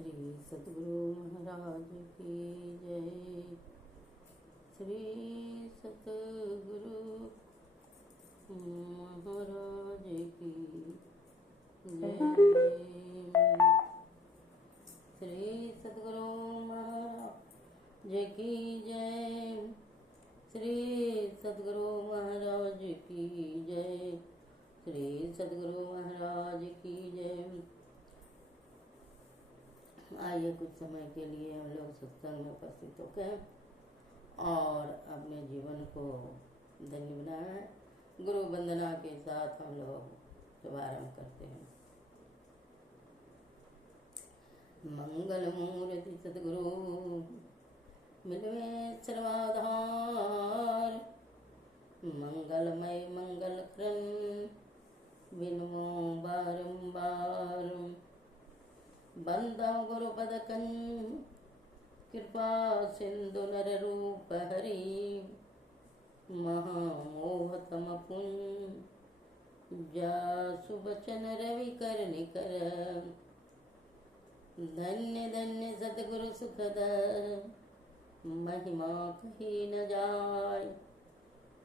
श्री सद्गुरु महाराज की जय। श्री सद्गुरु महाराज की जय। श्री सद्गुरु महाराज की जय। श्री सद्गुरु महाराज की जय। श्री सद्गुरु महाराज की जय। आइए कुछ समय के लिए हम लोग सत्संग में उपस्थित होकर और अपने जीवन को धन्य बनाए। गुरु वंदना के साथ हम लोग शुभारंभ करते हैं। मंगल मूर्ति सद्गुरु मिलवे सर्वाधार, मंगलमय मंगल करन बिनमो बारंबार। बंदा गुरुपद कं कृपा सिंधु नर रूप हरि, महामोहतम पुन जासु बचन रवि कर निकर। धन्य धन्य सतगुरु सुखद महिमा कही न जाय।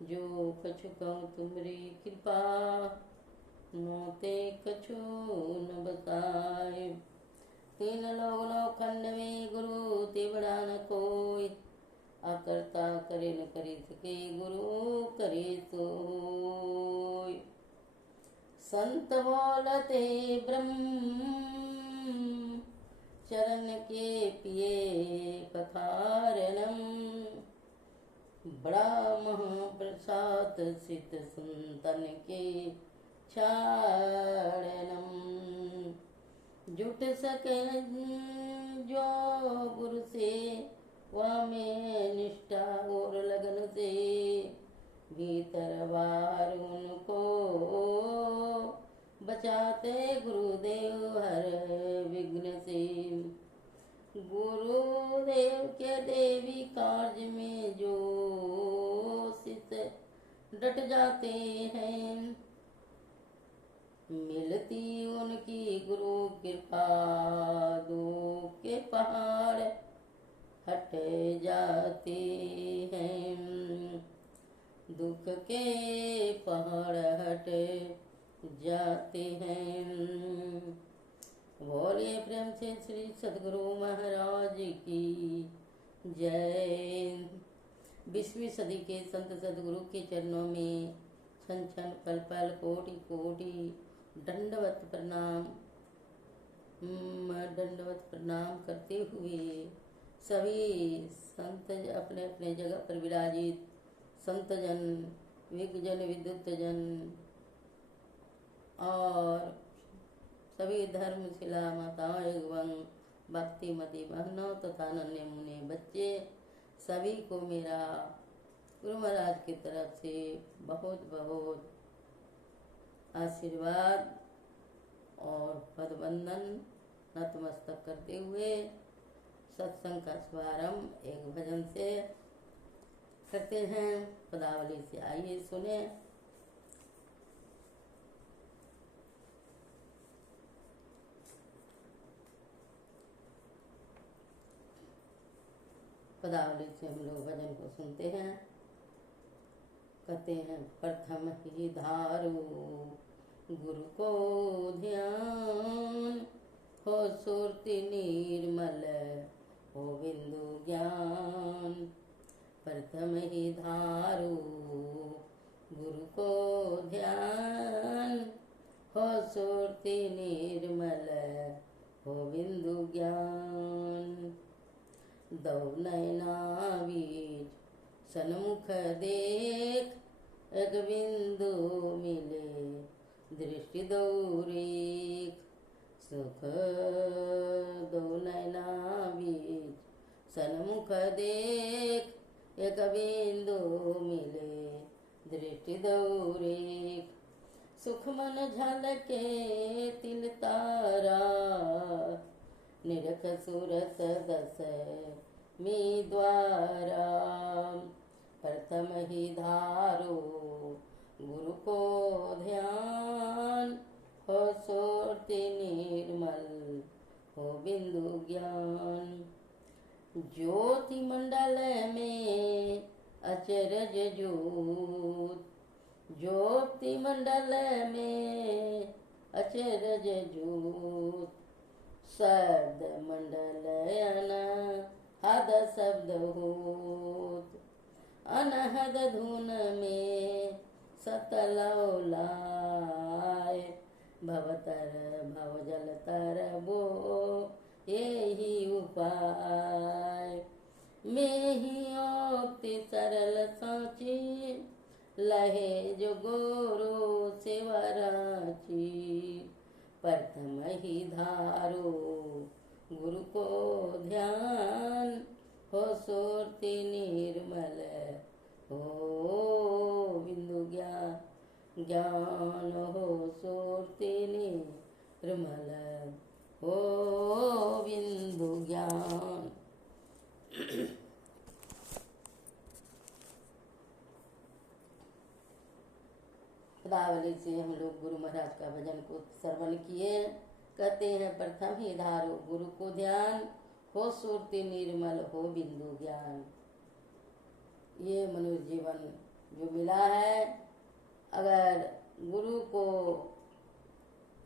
जो कछु कहूँ तुमरी कृपा, मोते कछु न बताए। तीन लोग नौखंड में गुरु ते बड़ा न कोई, अकर्ता करे न करी सके गुरु करे सोई। संत बोलते ब्रह्म चरण के पिए पथारणम, बड़ा महाप्रसाद सित संतन के छाड़नम। जुट सके जो गुरु से वह में निष्ठा और लगन से, भीतर बाहर उनको बचाते गुरुदेव हर विघ्न से। गुरुदेव के देवी कार्य में जो सित डट जाते हैं, मिलती उनकी गुरु कृपा दुख के पहाड़ हट जाते हैं। दुख के पहाड़ हट जाते हैं। बोलिए प्रेम से श्री सद्गुरु महाराज की जय। 20वीं सदी के संत सद्गुरु के चरणों में छन छन पल पल कोटि कोटि दंडवत प्रणाम करते हुए सभी संत अपने अपने जगह पर विराजित संतजन, विज्ञजन, विद्युतजन और सभी धर्मशिला माताओं एवं भक्तिमती बहनों तथा नन्हे मुन्ने बच्चे, सभी को मेरा गुरु महाराज की तरफ से बहुत बहुत आशीर्वाद और पदवंदन नतमस्तक करते हुए सत्संग का शुभारंभ एक भजन से करते हैं। पदावली से आइए सुने। पदावली से हम लोग भजन को सुनते हैं। कहते हैं प्रथम ही धारो गुरु को ध्यान, हो सुरति निर्मल हो बिंदु ज्ञान। प्रथम ही धारो गुरु को ध्यान, हो सुरति निर्मल हो बिंदु ज्ञान। दो नैना बीच सन्मुख देख, एक बिंदु मिले दृष्टि दौरेख। सुख दो नैना बीच सन्मुख देख, एक बिंदु मिले दृष्टि दौरेख। सुख मन झलके तिल तारा, निरख सूरत दस में द्वारा। प्रथम ही धारो गुरु को ध्यान, हो सुरति निर्मल हो बिंदु ज्ञान। ज्योति मंडल में अचरज ज्योत, ज्योति मंडल में अचरज ज्योत। शब्द मंडल अनहद शब्द होत, अनहद धुन में सतलौलाय। भवतर भव जल तर बो यही उपाय। में ही ओक्ति सरल सांची, लहे जो गोरो सेवराची। प्रथम ही धारो गुरु को ध्यान, हो सुरति निर्मल हो बिंदु ज्ञान। ज्ञान हो सुरति निर्मल हो बिंदु ज्ञान। पदावली से हम लोग गुरु महाराज का भजन को श्रवण किए। कहते हैं प्रथम ही धारो गुरु को ध्यान, हो सुरति निर्मल हो बिंदु ज्ञान। ये मनुष्य जीवन जो मिला है, अगर गुरु को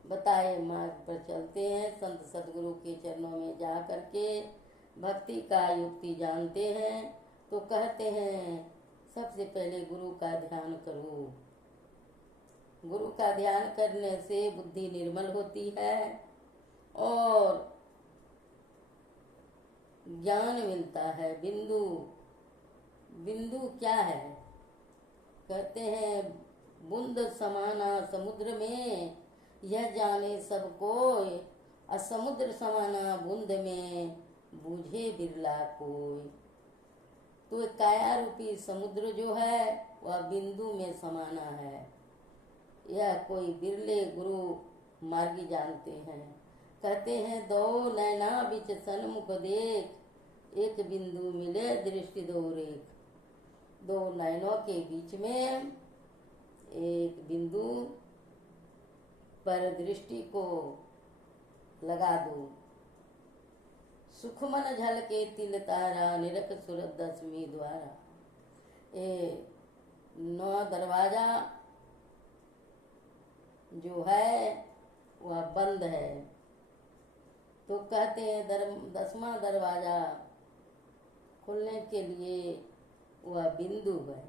बताए मार्ग पर चलते हैं, संत सदगुरु के चरणों में जा करके भक्ति का युक्ति जानते हैं, तो कहते हैं सबसे पहले गुरु का ध्यान करो। गुरु का ध्यान करने से बुद्धि निर्मल होती है और ज्ञान मिलता है। बिंदु, बिंदु क्या है? कहते हैं बूंद समाना समुद्र में, यह जाने सब कोई। असमुद्र समाना बूंद में, बूझे बिरला कोई। तो काया रूपी समुद्र जो है वह बिंदु में समाना है। यह कोई बिरले गुरु मार्गी जानते हैं। कहते हैं दो नैना बिच सन्मुख देख, एक बिंदु मिले दृष्टि दो रेख। दो नैनों के बीच में एक बिंदु पर दृष्टि को लगा दो। सुखमन झलके तिल तारा, निरख सूरत दसवीं द्वारा। ये 9 दरवाजा जो है वह बंद है, तो कहते हैं 10वां दरवाजा खुलने के लिए वह बिंदु है।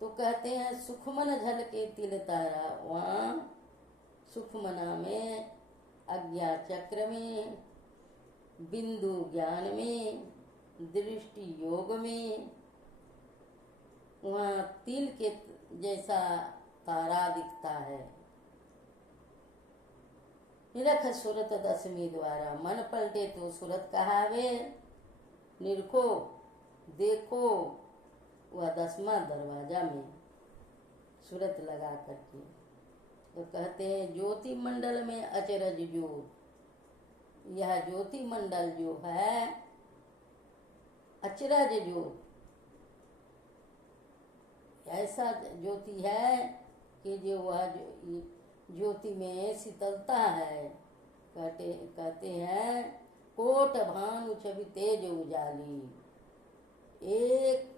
तो कहते हैं सुखमन झलके तिल तारा। वहाँ सुखमना में, अज्ञा चक्र में, बिंदु ज्ञान में, दृष्टि योग में, वहाँ तिल के जैसा तारा दिखता है। निरख सूरत दसवीं द्वारा, मन पलटे तो सूरत कहावे। निरखो देखो वह 10वां दरवाजा में सूरत लगा करके। तो कहते हैं ज्योति मंडल में अचरज ज्योत। यह ज्योति मंडल जो है अचरज ज्योत, ऐसा ज्योति है कि जो वह ज्योति में शीतलता है। कहते हैं कोट भानु छवि तेज उजाली। एक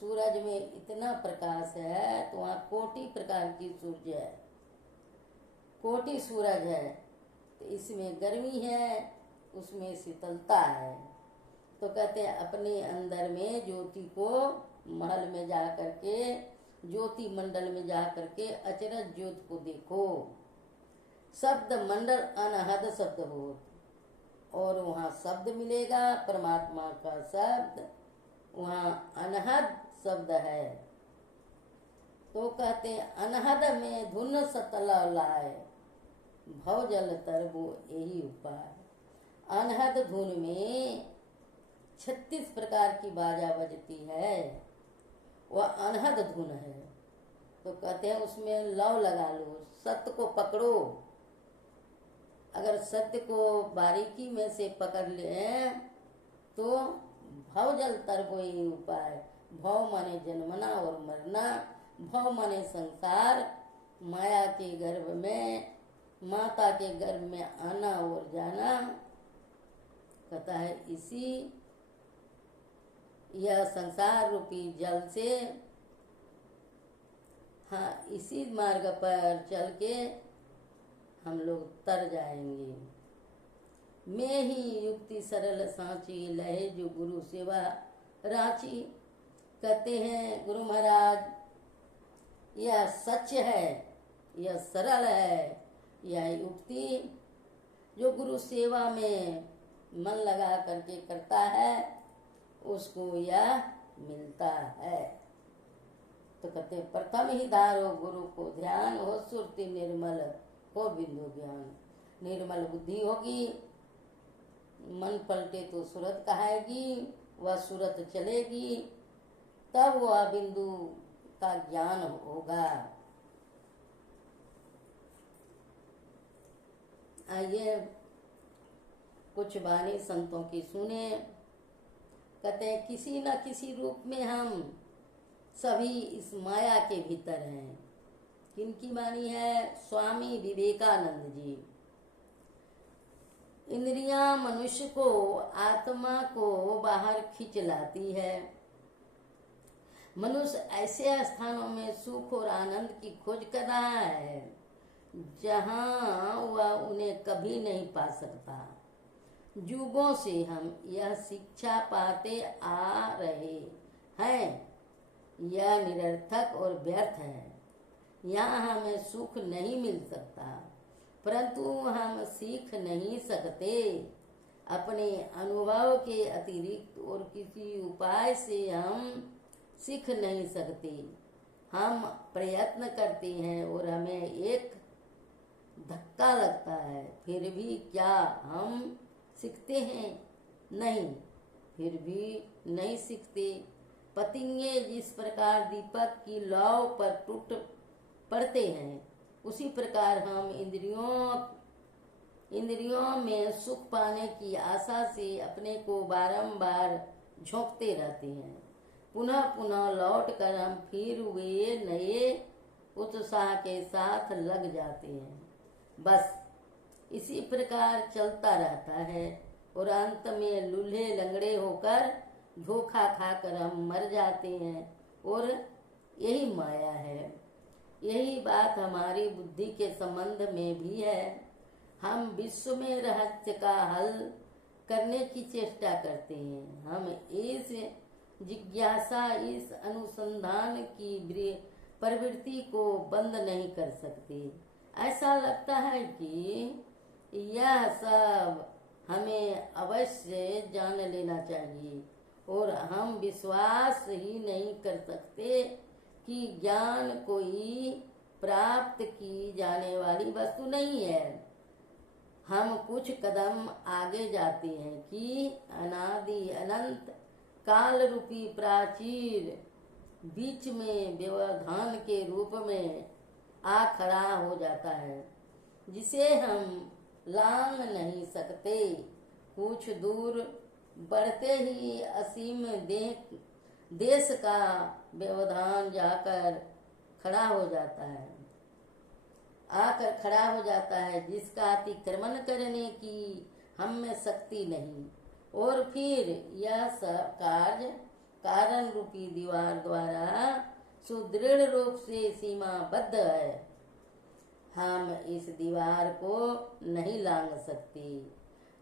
सूरज में इतना प्रकाश है तो वहाँ कोटि प्रकार की सूर्य है, कोटि सूरज है। तो इसमें गर्मी है, उसमें शीतलता है। तो कहते हैं अपने अंदर में ज्योति को महल में जा करके, ज्योति मंडल में जा करके अचरज ज्योति को देखो। शब्द मंडल अनहद शब्द हो, और वहाँ शब्द मिलेगा परमात्मा का शब्द, वहाँ अनहद शब्द है। तो कहते हैं अनहद में धुन सतला लाए, भव जल तरबो यही उपाय। अनहद धुन में 36 प्रकार की बाजा बजती है, वह अनहद धुन है। तो कहते हैं उसमें लव लगा लो, सत्य को पकड़ो। अगर सत्य को बारीकी में से पकड़ ले तो भव जल तरबो यही उपाय। भव माने जन्मना और मरना, भव माने संसार, माया के गर्भ में माता के गर्भ में आना और जाना, कहता है इसी यह संसार रूपी जल से, हाँ इसी मार्ग पर चल के हम लोग तर जाएंगे। मैं ही युक्ति सरल सांची, लहे जो गुरु सेवा रांची। कहते हैं गुरु महाराज यह सच है, यह सरल है, यह युक्ति जो गुरु सेवा में मन लगा करके करता है उसको यह मिलता है। तो कहते प्रथम ही धारो गुरु को ध्यान, हो सुरति निर्मल हो बिंदु ज्ञान। निर्मल बुद्धि होगी, मन पलटे तो सूरत कहाएगी, वह सूरत चलेगी, तब वह बिंदु का ज्ञान होगा। आइए कुछ वाणी संतों की सुने। कहते हैं किसी न किसी रूप में हम सभी इस माया के भीतर हैं। किनकी वाणी है? स्वामी विवेकानंद जी। इंद्रियां मनुष्य को, आत्मा को बाहर खींच लाती है। मनुष्य ऐसे स्थानों में सुख और आनंद की खोज कर रहा है जहां वह उन्हें कभी नहीं पा सकता। युगों से हम यह शिक्षा पाते आ रहे हैं, यह निरर्थक और व्यर्थ है। यहाँ हमें सुख नहीं मिल सकता, परंतु हम सीख नहीं सकते। अपने अनुभव के अतिरिक्त और किसी उपाय से हम सीख नहीं सकते। हम प्रयत्न करते हैं और हमें एक धक्का लगता है, फिर भी क्या हम सीखते हैं? नहीं, फिर भी नहीं सीखते। पतंगे जिस प्रकार दीपक की लौ पर टूट पड़ते हैं, उसी प्रकार हम इंद्रियों में सुख पाने की आशा से अपने को बारंबार झोंकते रहते हैं। पुनः पुनः लौट कर हम फिर वे नए उत्साह के साथ लग जाते हैं। बस इसी प्रकार चलता रहता है और अंत में लूल्हे लंगड़े होकर धोखा खाकर हम मर जाते हैं। और यही माया है। यही बात हमारी बुद्धि के संबंध में भी है। हम विश्व में रहस्य का हल करने की चेष्टा करते हैं। हम इस जिज्ञासा, इस अनुसंधान की प्रवृत्ति को बंद नहीं कर सकते। ऐसा लगता है कि यह सब हमें अवश्य जान लेना चाहिए और हम विश्वास ही नहीं कर सकते कि ज्ञान कोई प्राप्त की जाने वाली वस्तु नहीं है। हम कुछ कदम आगे जाते हैं कि अनादि अनंत काल रूपी प्राचीर बीच में व्यवधान के रूप में आ खड़ा हो जाता है, जिसे हम लांघ नहीं सकते। कुछ दूर बढ़ते ही असीम देश का व्यवधान जाकर खड़ा हो जाता है, आकर खड़ा हो जाता है, जिसका अतिक्रमण करने की हम में शक्ति नहीं। और फिर यह सब कार्य कारण रूपी दीवार द्वारा सुदृढ़ रूप से सीमाबद्ध है। हम इस दीवार को नहीं लांघ सकते,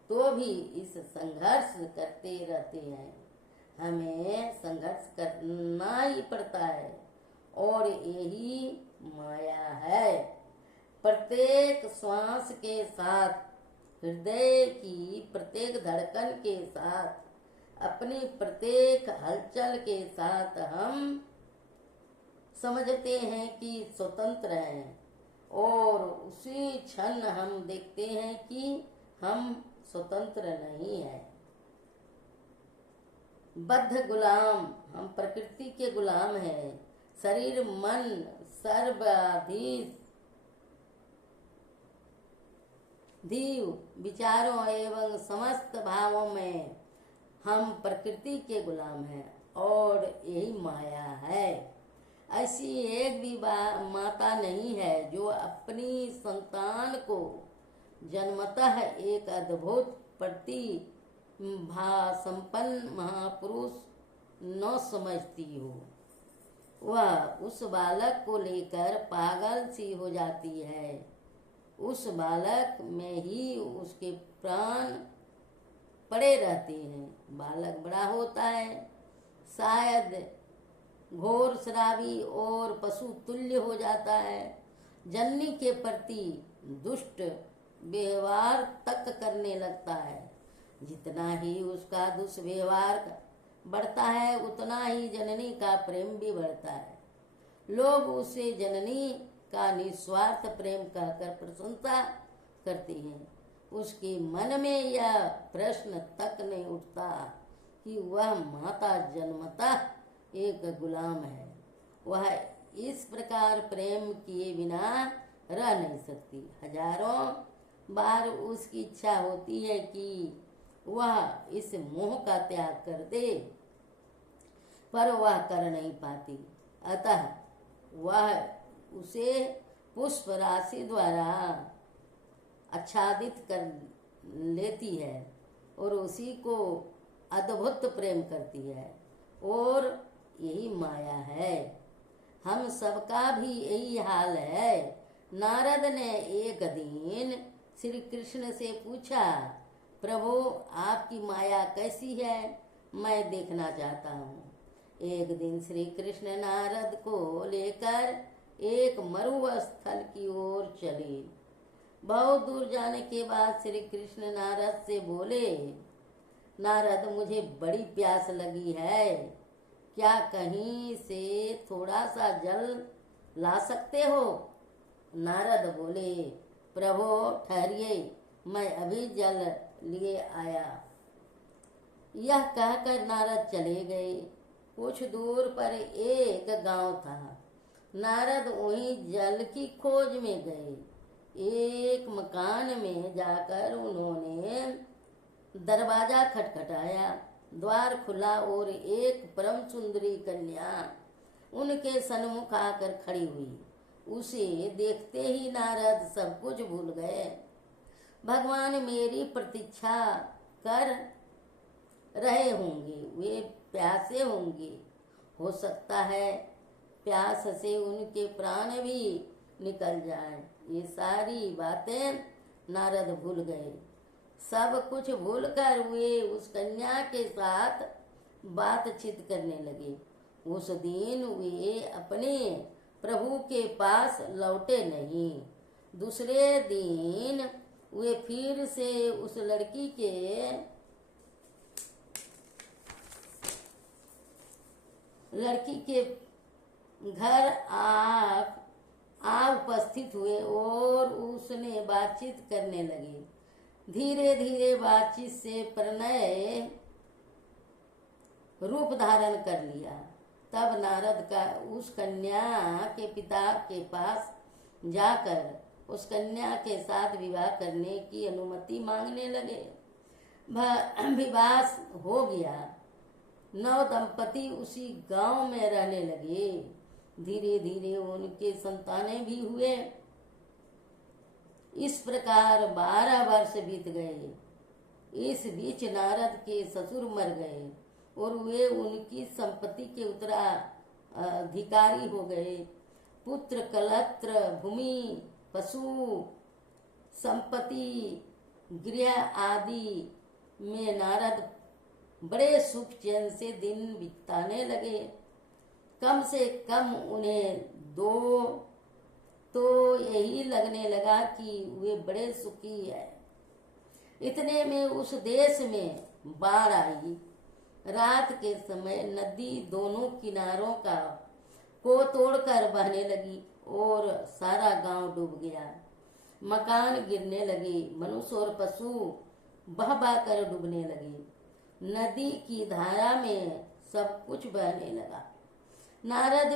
तो भी इस संघर्ष करते रहते हैं। हमें संघर्ष करना ही पड़ता है और यही माया है। प्रत्येक श्वास के साथ, हृदय की प्रत्येक धड़कन के साथ, अपनी प्रत्येक हलचल के साथ हम समझते हैं कि स्वतंत्र हैं और उसी क्षण हम देखते हैं कि हम स्वतंत्र नहीं हैं। बद्ध गुलाम, हम प्रकृति के गुलाम हैं। शरीर मन सर्वाधीश जीव विचारों एवं समस्त भावों में हम प्रकृति के गुलाम हैं और यही माया है। ऐसी एक भी माता नहीं है जो अपनी संतान को जन्मतः एक अद्भुत प्रतिभा संपन्न महापुरुष न समझती हो। वह उस बालक को लेकर पागल सी हो जाती है। उस बालक में ही उसके प्राण पड़े रहते हैं। बालक बड़ा होता है, शायद घोर शराबी और पशु तुल्य हो जाता है। जननी के प्रति दुष्ट व्यवहार तक करने लगता है। जितना ही उसका दुष्व्यवहार बढ़ता है उतना ही जननी का प्रेम भी बढ़ता है। लोग उसे जननी का निस्वार्थ प्रेम कहकर प्रशंसा करते हैं। उसके मन में यह प्रश्न तक नहीं उठता कि वह माता जन्मतः एक गुलाम है। वह इस प्रकार प्रेम किए बिना रह नहीं सकती। हजारों बार उसकी इच्छा होती है कि वह इस मोह का त्याग कर दे, पर वह कर नहीं पाती। अतः वह उसे पुष्प राशि द्वारा आच्छादित कर लेती है और उसी को अद्भुत प्रेम करती है। और यही माया है। हम सबका भी यही हाल है। नारद ने एक दिन श्री कृष्ण से पूछा, प्रभु आपकी माया कैसी है, मैं देखना चाहता हूँ। एक दिन श्री कृष्ण नारद को लेकर एक मरुस्थल की ओर चले। बहुत दूर जाने के बाद श्री कृष्ण नारद से बोले, नारद मुझे बड़ी प्यास लगी है, क्या कहीं से थोड़ा सा जल ला सकते हो? नारद बोले, प्रभु ठहरिए, मैं अभी जल लिए आया। यह कहकर नारद चले गए। कुछ दूर पर एक गांव था। नारद वहीं जल की खोज में गए। एक मकान में जाकर उन्होंने दरवाजा खटखटाया। द्वार खुला और एक परम सुंदरी कन्या उनके सन्मुख आकर खड़ी हुई। उसे देखते ही नारद सब कुछ भूल गए। भगवान मेरी प्रतीक्षा कर रहे होंगे, वे प्यासे होंगे, हो सकता है प्यास से उनके प्राण भी निकल जाए। ये सारी बातें नारद भूल गए। सब कुछ भूलकर वे उस कन्या के साथ बातचीत करने लगे। उस दिन वे अपने प्रभु के पास लौटे नहीं। दूसरे दिन वे फिर से उस लड़की के घर आ उपस्थित हुए और उसने बातचीत करने लगे। धीरे धीरे बातचीत से प्रणय रूप धारण कर लिया। तब नारद का उस कन्या के पिता के पास जाकर उस कन्या के साथ विवाह करने की अनुमति मांगने लगे। विवाह हो गया। नव दंपति उसी गांव में रहने लगे। धीरे धीरे उनके संतानें भी हुए। इस प्रकार 12 वर्ष बीत गए। इस बीच नारद के ससुर मर गए और वे उनकी संपत्ति के उत्तराधिकारी हो गए। पुत्र कलत्र भूमि पशु संपत्ति गृह आदि में नारद बड़े सुख चैन से दिन बिताने लगे। कम से कम उन्हें तो यही लगने लगा कि वे बड़े सुखी है। इतने में उस देश में बाढ़ आई। रात के समय नदी दोनों किनारों को तोड़कर बहने लगी और सारा गांव डूब गया। मकान गिरने लगे। मनुष्य और पशु बह कर डूबने लगे। नदी की धारा में सब कुछ बहने लगा। नारद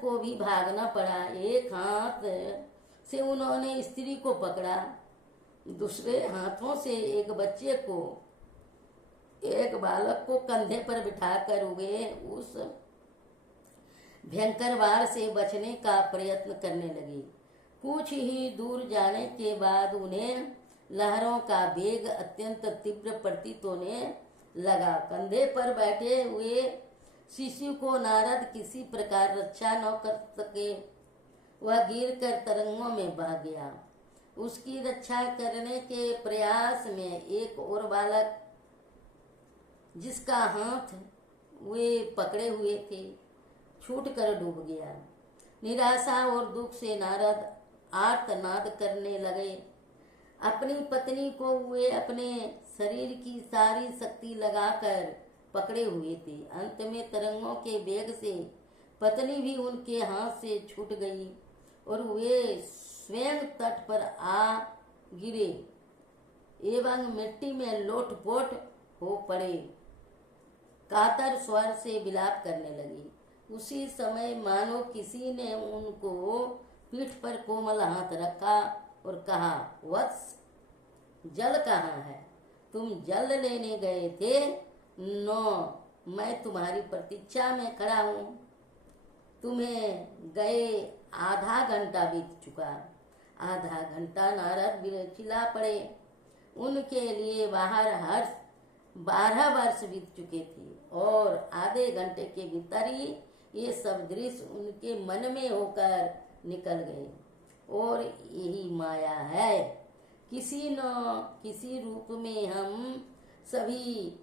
को भी भागना पड़ा। एक हाथ से उन्होंने स्त्री को पकड़ा, दूसरे हाथों से एक बच्चे को एक बालक को कंधे पर बिठाकर वे उस भयंकर वार से बचने का प्रयत्न करने लगे। कुछ ही दूर जाने के बाद उन्हें लहरों का वेग अत्यंत तीव्र प्रतीत होने लगा। कंधे पर बैठे हुए शिशु को नारद किसी प्रकार रक्षा न कर सके। वह गिरकर तरंगों में बह गया। उसकी रक्षा करने के प्रयास में एक और बालक, जिसका हाथ वे पकड़े हुए थे, छूट कर डूब गया। निराशा और दुख से नारद आर्तनाद करने लगे। अपनी पत्नी को वे अपने शरीर की सारी शक्ति लगाकर पकड़े हुए थे। अंत में तरंगों के वेग से पत्नी भी उनके हाथ से छूट गई और वे स्वयं तट पर आ गिरे एवं मिट्टी में लोटपोट हो पड़े। कातर स्वर से विलाप करने लगी। उसी समय मानो किसी ने उनको पीठ पर कोमल हाथ रखा और कहा, वत्स, जल कहाँ है? तुम जल लेने गए थे? नो, मैं तुम्हारी प्रतीक्षा में खड़ा हूँ। तुम्हें गए आधा घंटा बीत चुका। आधा घंटा नारद चिल्ला पड़े। उनके लिए बाहर 12 वर्ष बीत चुके थे और आधे घंटे के भीतर ही ये सब दृश्य उनके मन में होकर निकल गए। और यही माया है। किसी न किसी रूप में हम सभी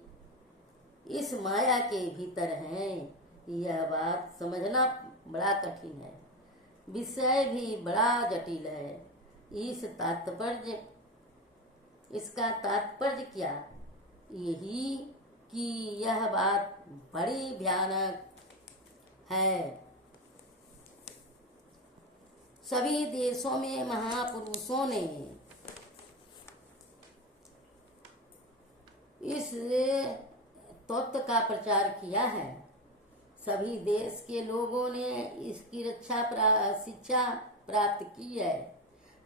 इस माया के भीतर हैं। यह बात समझना बड़ा कठिन है। विषय भी बड़ा जटिल है। इसका तात्पर्य क्या? यही कि यह बात बड़ी भयानक है। सभी देशों में महापुरुषों ने इस तत्व का प्रचार किया है। सभी देश के लोगों ने इसकी शिक्षा प्राप्त की है,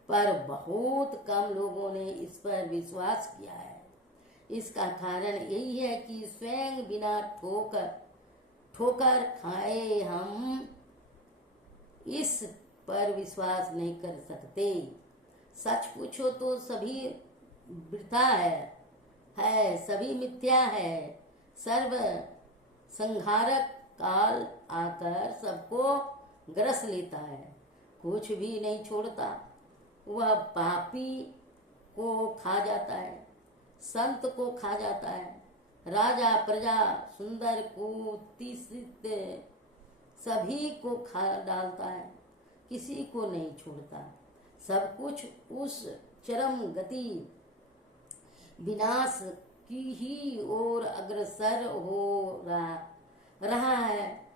पर बहुत कम लोगों ने इस पर विश्वास किया है। इसका कारण यही है कि स्वयं बिना ठोकर खाए हम इस पर विश्वास नहीं कर सकते। सच पूछो तो सभी वृथा है, सभी मिथ्या है। सर्व संहारक काल आकर सबको ग्रस लेता है, कुछ भी नहीं छोड़ता। वह पापी को खा जाता है, संत को खा जाता है, राजा प्रजा सुंदर कुत्सित सभी को खा डालता है, किसी को नहीं छोड़ता। सब कुछ उस चरम गति विनाश की ही ओर अग्रसर हो रहा है।